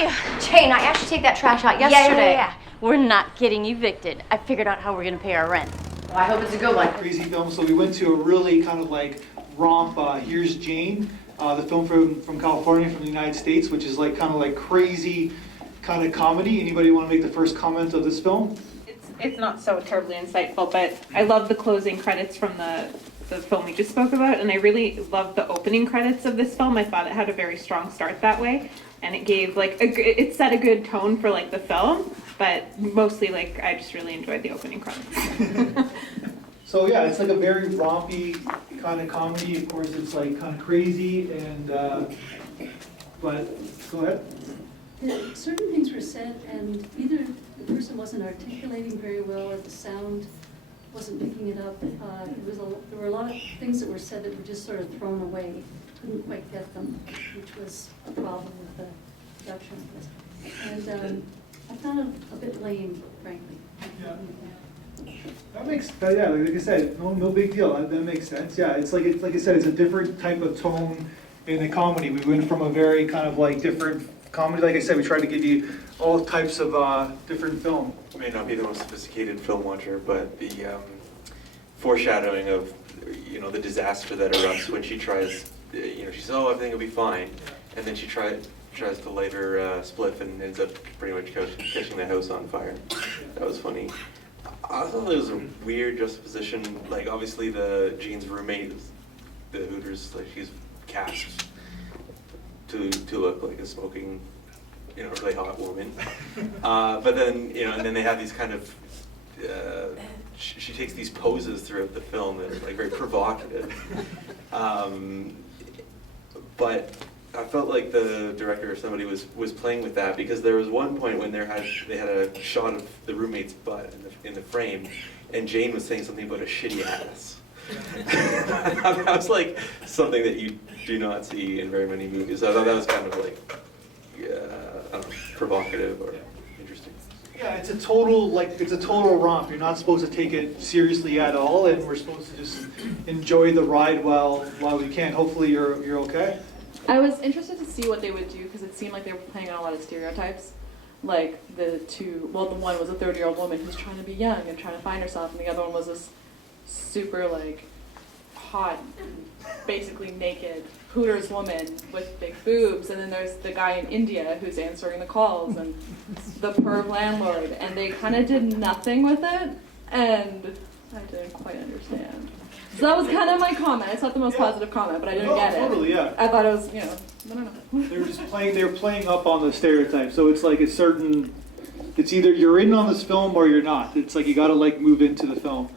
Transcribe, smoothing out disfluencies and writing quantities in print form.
Hey, Jane, I actually take that trash out yesterday. Yeah. We're not getting evicted. I figured out how we're gonna pay our rent. Well, I hope it's a good one. Crazy film. So we went to a really kind of like romp. Here's Jane, the film from California, from the United States, which is like kind of like crazy kind of comedy. Anybody want to make the first comment of this film? It's not so terribly insightful, but I love the closing credits from the film we just spoke about, and I really loved the opening credits of this film. I thought it had a very strong start that way, and it gave like it set a good tone for like the film, but mostly like I just really enjoyed the opening credits. So yeah, it's like a very rompy kind of comedy. Of course, it's like kind of crazy, and but go ahead. Yeah, certain things were said, and either the person wasn't articulating very well, or the sound wasn't picking it up. There were a lot of things that were said that were just sort of thrown away. Couldn't quite get them, which was a problem with the production. And I found it a bit lame, frankly. Yeah. That makes, yeah, like I said, no big deal. That makes sense. Yeah, it's like I said, it's a different type of tone in the comedy. We went from a very kind of like different comedy. Like I said, we tried to give you all types of different film. I may not be the most sophisticated film watcher, but the foreshadowing of the disaster that erupts when she tries, she says, "Oh, everything will be fine," and then she tries to light her spliff and ends up pretty much catching the house on fire. That was funny. I thought it was a weird juxtaposition. Like obviously Jean's roommate, the Hooters, like she's cast to look like a smoking, really hot woman. But then and then they have these kind of. She takes these poses throughout the film that are like very provocative. But I felt like the director or somebody was playing with that, because there was one point when they had a shot of the roommate's butt in the frame, and Jane was saying something about a shitty ass. That was like something that you do not see in very many movies. I thought that was kind of like I don't know, provocative or interesting. Yeah, it's a total romp. You're not supposed to take it seriously at all, and we're supposed to just enjoy the ride while we can. Hopefully you're okay. I was interested to see what they would do, because it seemed like they were playing on a lot of stereotypes. Like the one was a 30-year-old woman who's trying to be young and trying to find herself, and the other one was this super like hot, basically naked Hooters woman with big boobs, and then there's the guy in India who's answering the calls, and the perv landlord, and they kind of did nothing with it, and I didn't quite understand. So that was kind of my comment. It's not the most positive comment, but I didn't get it. Totally, yeah. I thought it was, I don't know. They're playing up on the stereotype. So it's like it's either you're in on this film or you're not. It's like you gotta like move into the film.